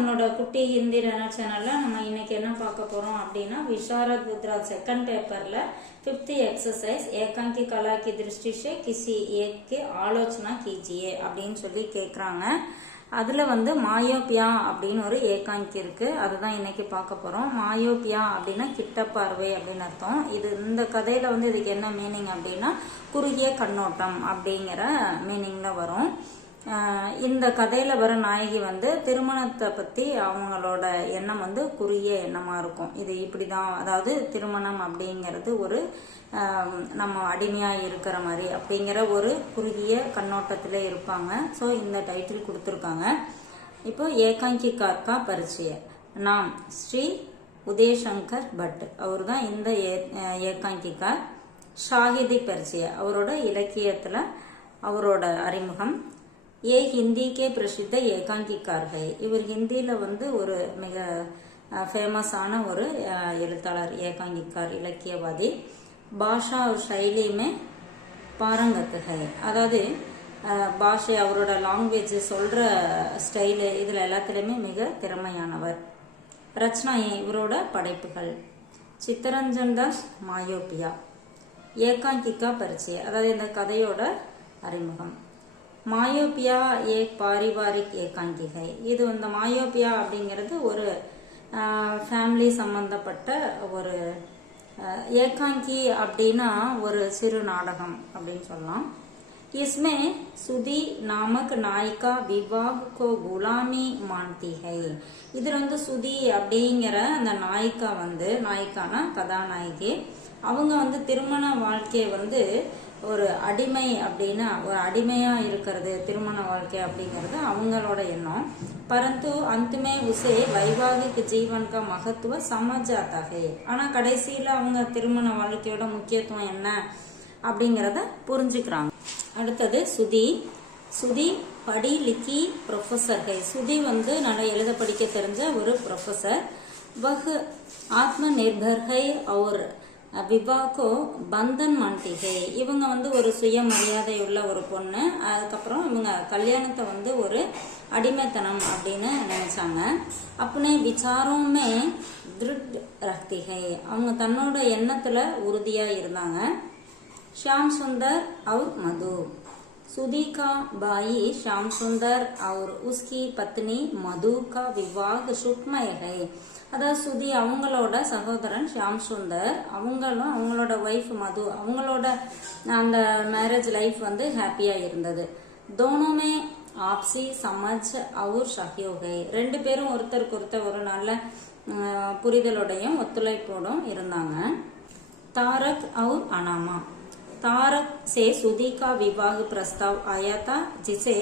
நம்மளோட குட்டி ஹிந்தி ரன்னர் சேனல்ல நம்ம இன்னைக்கு என்ன பார்க்க போறோம் அப்படின்னா विशारद Gujarat second paper 5th exercise एकांकी कला की दृष्टि से किसी एक की आलोचना कीजिए அப்படின்னு சொல்லி கேக்குறாங்க. அதுல வந்து மாயோபியா அப்படின்னு ஒரு ஏகாங்கி இருக்கு. அதுதான் இன்னைக்கு பார்க்க போறோம். மாயோபியா அப்படின்னா கிட்ட பார்வை அப்படின்னு அர்த்தம். இது இந்த கதையில வந்து இதுக்கு என்ன மீனிங் அப்படின்னா குறுகிய கண்ணோட்டம் அப்படிங்கிற மீனிங்ல வரும். இந்த கதையில வர நாயகி வந்து திருமணத்தை பத்தி அவங்களோட எண்ணம் வந்து குறுகிய எண்ணமா இருக்கும். இது இப்படிதான், அதாவது திருமணம் அப்படிங்கிறது ஒரு நம்ம அடிமையா இருக்கிற மாதிரி அப்படிங்கிற ஒரு குறுகிய கண்ணோட்டத்துல இருப்பாங்க. ஸோ இந்த டைட்டில் கொடுத்துருக்காங்க. இப்போ ஏகாங்கி கார்கா பரிச்சய நாம் ஸ்ரீ உதயசங்கர் பட் அவர் தான் இந்த ஏகாங்கிகார். ஷாஹிதி பரிச்சய அவரோட இலக்கியத்துல அவரோட அறிமுகம். ये हिंदी के प्रसिद्ध एकांकिकार है. இவர் ஹிந்தியில வந்து ஒரு மிக ஃபேமஸான ஒரு எழுத்தாளர், ஏகாங்கிக்கார், இலக்கியவாதி. பாஷா और शैली में पारंगत है. அதாவது பாஷை, அவரோட லாங்குவேஜ், சொல்ற ஸ்டைலு, இதுல எல்லாத்துலயுமே மிக திறமையானவர். ரச்சனா இவரோட படைப்புகள். சித்தரஞ்சன் தாஸ் மாயோபியா. ஏகாங்கிகா பரிச்சய அதாவது இந்த கதையோட அறிமுகம். மாயோபியா ஏக் பாரிவாரிக் ஏகாங்கிகை. இது இந்த மாயோபியா அப்படிங்கிறது ஒரு ஃபேமிலி சம்பந்தப்பட்ட ஒரு ஏகாங்கி அப்படின்னா ஒரு சிறு நாடகம் அப்படின்னு சொல்லலாம். इसमें सुधी नामक नायिका विवाह को गुलामी मानती है. இதுல வந்து சுதி அப்படிங்கிற அந்த நாயிகா வந்து, நாயிக்கானா கதாநாயகி, அவங்க வந்து திருமண வாழ்க்கையை வந்து ஒரு அடிமை அப்படின்னா ஒரு அடிமையா இருக்கிறது திருமண வாழ்க்கை அப்படிங்கிறது அவங்களோட எண்ணம். பரந்து அந்தமே உசே வைவாகிக் ஜீவன் கா மகத்துவ சமஜாத்தா ஹே. ஆனா கடைசியில அவங்க திருமண வாழ்க்கையோட முக்கியத்துவம் என்ன அப்படிங்கறத புரிஞ்சுக்கிறாங்க. அடுத்தது சுதி. சுதி படி லிக்கி ப்ரொஃபஸர் ஹை. சுதி வந்து நல்லா எழுத படிக்க தெரிஞ்ச ஒரு ப்ரொஃபஸர். வஹ் ஆத்ம நிர்பர் ஹை और விவாகோ பந்தன் மாண்டிகை. இவங்க வந்து ஒரு சுயமரியாதை உள்ள ஒரு பொண்ணு. அதுக்கப்புறம் இவங்க கல்யாணத்தை வந்து ஒரு அடிமைத்தனம் அப்படின்னு நினைச்சாங்க. அப்பனே விசாரமே திருட் ரக்திகை. அவங்க தன்னோட எண்ணத்துல உறுதியா இருந்தாங்க. श्याम सुंदर और मधु. सुधी का भाई श्याम सुंदर और उसकी पत्नी मधु का विवाह सुखमय है. அதாவது சுதி அவங்களோட சகோதரன் ஷியாம் சுந்தர், அவங்களும் அவங்களோட ஒய்ஃப் மது, அவங்களோட அந்த மேரேஜ் லைஃப் வந்து ஹாப்பியா இருந்தது. தோனோமே ஆப்சி சமஜ் அவர் சஹயோகை. ரெண்டு பேரும் ஒருத்தருக்கு ஒருத்தர் ஒரு நல்ல புரிதலோடையும் ஒத்துழைப்போடும் இருந்தாங்க. தாரக் और अनामा. तारक से सुधी का विवाह प्रस्ताव आया था जिसे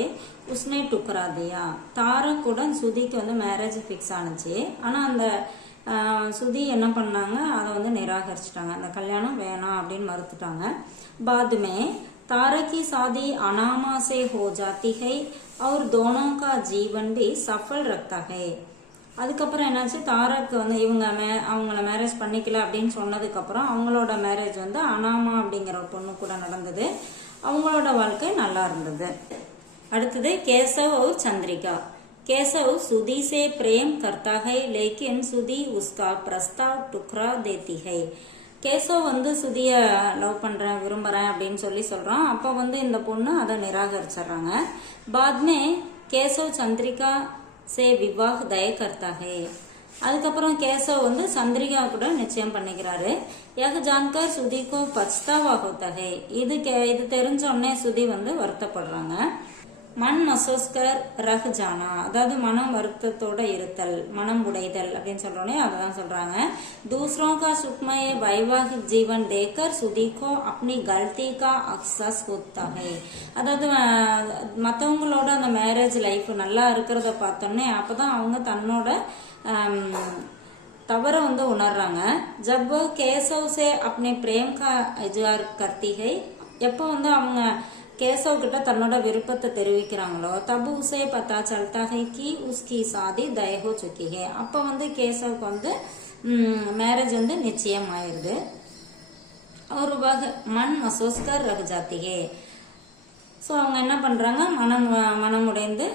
उसने टुकरा दिया. தாரக்குடன் சுதிக்கு வந்து மேரேஜ் ஃபிக்ஸ் ஆனிச்சு. ஆனா அந்த சுதி என்ன பண்ணாங்க, அதை வந்து நிராகரிச்சிட்டாங்க. அந்த கல்யாணம் வேணாம் அப்படின்னு மறுத்துட்டாங்க. बाद में तारक की शादी अनामा से हो जाती है और दोनों का जीवन भी सफल रहता है. அதுக்கப்புறம் என்னாச்சு, தாரக்கு வந்து இவங்க அவங்கள மேரேஜ் பண்ணிக்கல அப்படின்னு சொன்னதுக்கு அப்புறம் அவங்களோட மேரேஜ் வந்து அனாமா அப்படிங்கிற ஒரு பொண்ணு கூட நடந்தது. அவங்களோட வாழ்க்கை நல்லா இருந்தது. அடுத்தது கேசவ் और चंद्रिका. केशव सुधी से प्रेम करता है लेकिन सुधी उसका प्रस्ताव टुकरा देती है. கேசவ் வந்து சுதிய லவ் பண்றேன், விரும்புறேன் அப்படின்னு சொல்றான். அப்ப வந்து இந்த பொண்ணு அதை நிராகரிச்சிடறாங்க. बाद में केशव चंद्रिका से विवाह तय करता है. அதுக்கப்புறம் கேசவ் வந்து சந்திரிகா கூட நிச்சயம் பண்ணிக்கிறாரு. யஹ் ஜான்கர் சுதி கோ பச்தாவா ஹோதா ஹை. இது தெரிஞ்ச உடனே சுதி வந்து வருத்தப்படுறாங்க. மன் மசோஸ்கர் ரஹ் ஜானா, அதாவது மனம் வருத்தத்தோட இருத்தல், மனம் உடைதல் அப்படின்னு சொல்றோன்னே அதான் சொல்றாங்க. दूसरों का सुखमय वैवाहिक जीवन देखकर सुधी को अपनी गलती का अहसास होता है. அதாவது மற்றவங்களோட அந்த மேரேஜ் லைஃப் நல்லா இருக்கிறத பார்த்தோன்னே அப்பதான் அவங்க தன்னோட தவற வந்து உணர்றாங்க. ஜப் கேசவ் சே अपने प्रेम का इजहार करती है. எப்போ வந்து அவங்க கேசவ் கிட்ட தன்னோட விருப்பத்தை தெரிவிக்கிறாங்களோ தபு உசே பத்தா சல்தா ஹை கி உஸ்கி சாதி தய ஹோ சுக்கி ஹை. அப்ப வந்து கேசவுக்கு வந்து மேரேஜ் வந்து நிச்சயம் ஆயிருது. ஒரு மன் மசோஸ்கர் ரஹ் ஜாத்தி ஹை. ஸோ அவங்க என்ன பண்றாங்க, மனம் உடைந்து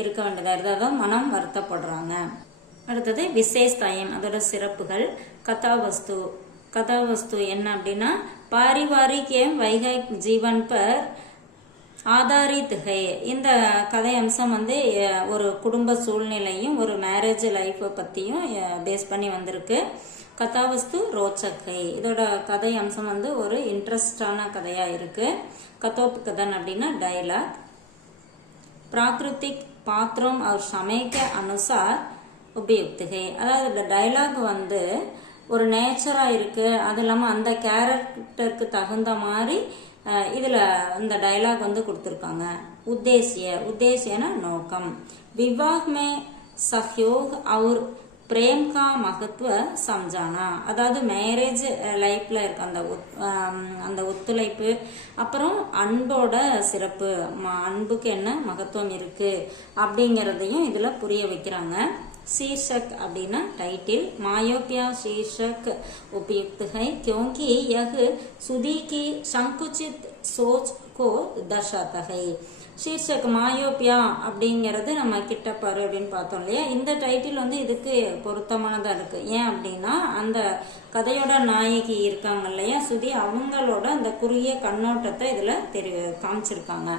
இருக்க வேண்டியதா இருக்குது, அதாவது மனம் வருத்தப்படுறாங்க. அடுத்தது விசேஷதாயம், அதோட சிறப்புகள். கதாவஸ்து, கதாவஸ்து என்ன அப்படின்னா பாரிவாரிக் எம் வைகாயிக் ஜீவன் பர் ஆதாரித் ஹே. இந்த கதை அம்சம் வந்து ஒரு குடும்ப சூழ்நிலையும் ஒரு மேரேஜ் லைஃப் பத்தியும் பேஸ் பண்ணி வந்திருக்கு. கதாவஸ்து ரோச்சக் ஹே, இதோட கதை அம்சம் வந்து ஒரு இன்ட்ரெஸ்டான கதையா இருக்கு. கதோபகதன் அப்படின்னா டைலாக். பிராகிருத்திக் பாத்திரம் அவர் சமயக்க அனுசார் உபயுக்த் ஹே, அதாவது இந்த டைலாக் வந்து ஒரு நேச்சரா இருக்கு, அது இல்லாம அந்த கேரக்டருக்கு தகுந்த மாதிரி இதுல இந்த டைலாக் வந்து கொடுத்துருக்காங்க. உத்தேசியனா நோக்கம். விவாஹ் மே சஹயோக் और प्रेम का महत्व समझाना, அதாவது மேரேஜ் லைஃப்ல இருக்க அந்த ஒத்துழைப்பு, அப்புறம் அன்போட சிறப்பு, அன்புக்கு என்ன மகத்துவம் இருக்கு அப்படிங்கறதையும் இதுல புரிய வைக்கிறாங்க. शीर्षक அப்படின்னா டைட்டில். मायोपिया शीर्षक उपयुक्त है क्योंकि यह सुधी की संकुचित सोच को दर्शाता है. शीर्षक மாயோப்பியா அப்படிங்கிறது நம்ம கிட்டப்பாரு அப்படின்னு பார்த்தோம் இல்லையா, இந்த டைட்டில் வந்து இதுக்கு பொருத்தமானதா இருக்கு. ஏன் அப்படின்னா அந்த கதையோட நாயகி இருக்காங்க இல்லையா சுதி, அவங்களோட அந்த குறுகிய கண்ணோட்டத்தை இதுல காமிச்சிருக்காங்க.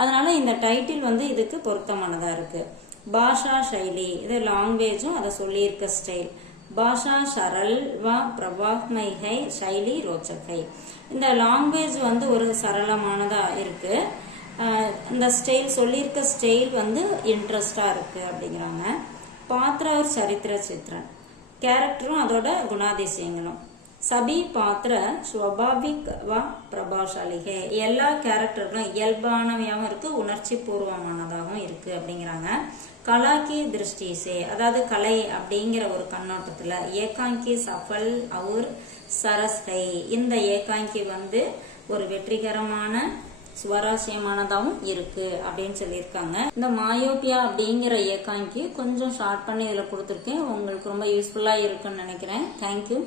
அதனால இந்த டைட்டில் வந்து இதுக்கு பொருத்தமானதா இருக்கு. பாஷா சைலி, இது லாங்குவேஜும் அதை சொல்லியிருக்க ஸ்டைல். பாஷா சரல் வ பிரபாக்மை ஹை, சைலி ரோச்சக் ஹை. இந்த லாங்குவேஜ் வந்து ஒரு சரளமானதா இருக்கு, இந்த ஸ்டைல் சொல்லியிருக்க ஸ்டைல் வந்து இன்ட்ரெஸ்டா இருக்கு அப்படிங்கிறாங்க. பாத்திர ஒரு சரித்திர சித்திரன், கேரக்டரும் அதோட குணாதிசயங்களும். சபி பாத்திர ஸ்வபாவிக் வ பிரபாவசாலி ஹே, எல்லா கேரக்டர்களும் இயல்பானவையாகவும் இருக்கு, உணர்ச்சி பூர்வமானதாகவும் இருக்கு அப்படிங்கிறாங்க. கலாக்கி திருஷ்டி சே, அதாவது கலை அப்படிங்கிற ஒரு கண்ணோட்டத்துல ஏகாங்கி சஃபல் அவர் சரஸ் ஹை, இந்த ஏகாங்கி வந்து ஒரு வெற்றிகரமான சுவாரஸ்யமானதாகவும் இருக்கு அப்படின்னு சொல்லியிருக்காங்க. இந்த மாயோபியா அப்படிங்கிற ஏகாங்கி கொஞ்சம் ஷார்ட் பண்ணி இதுல கொடுத்துருக்கேன், உங்களுக்கு ரொம்ப யூஸ்ஃபுல்லா இருக்குன்னு நினைக்கிறேன். தேங்க்யூ.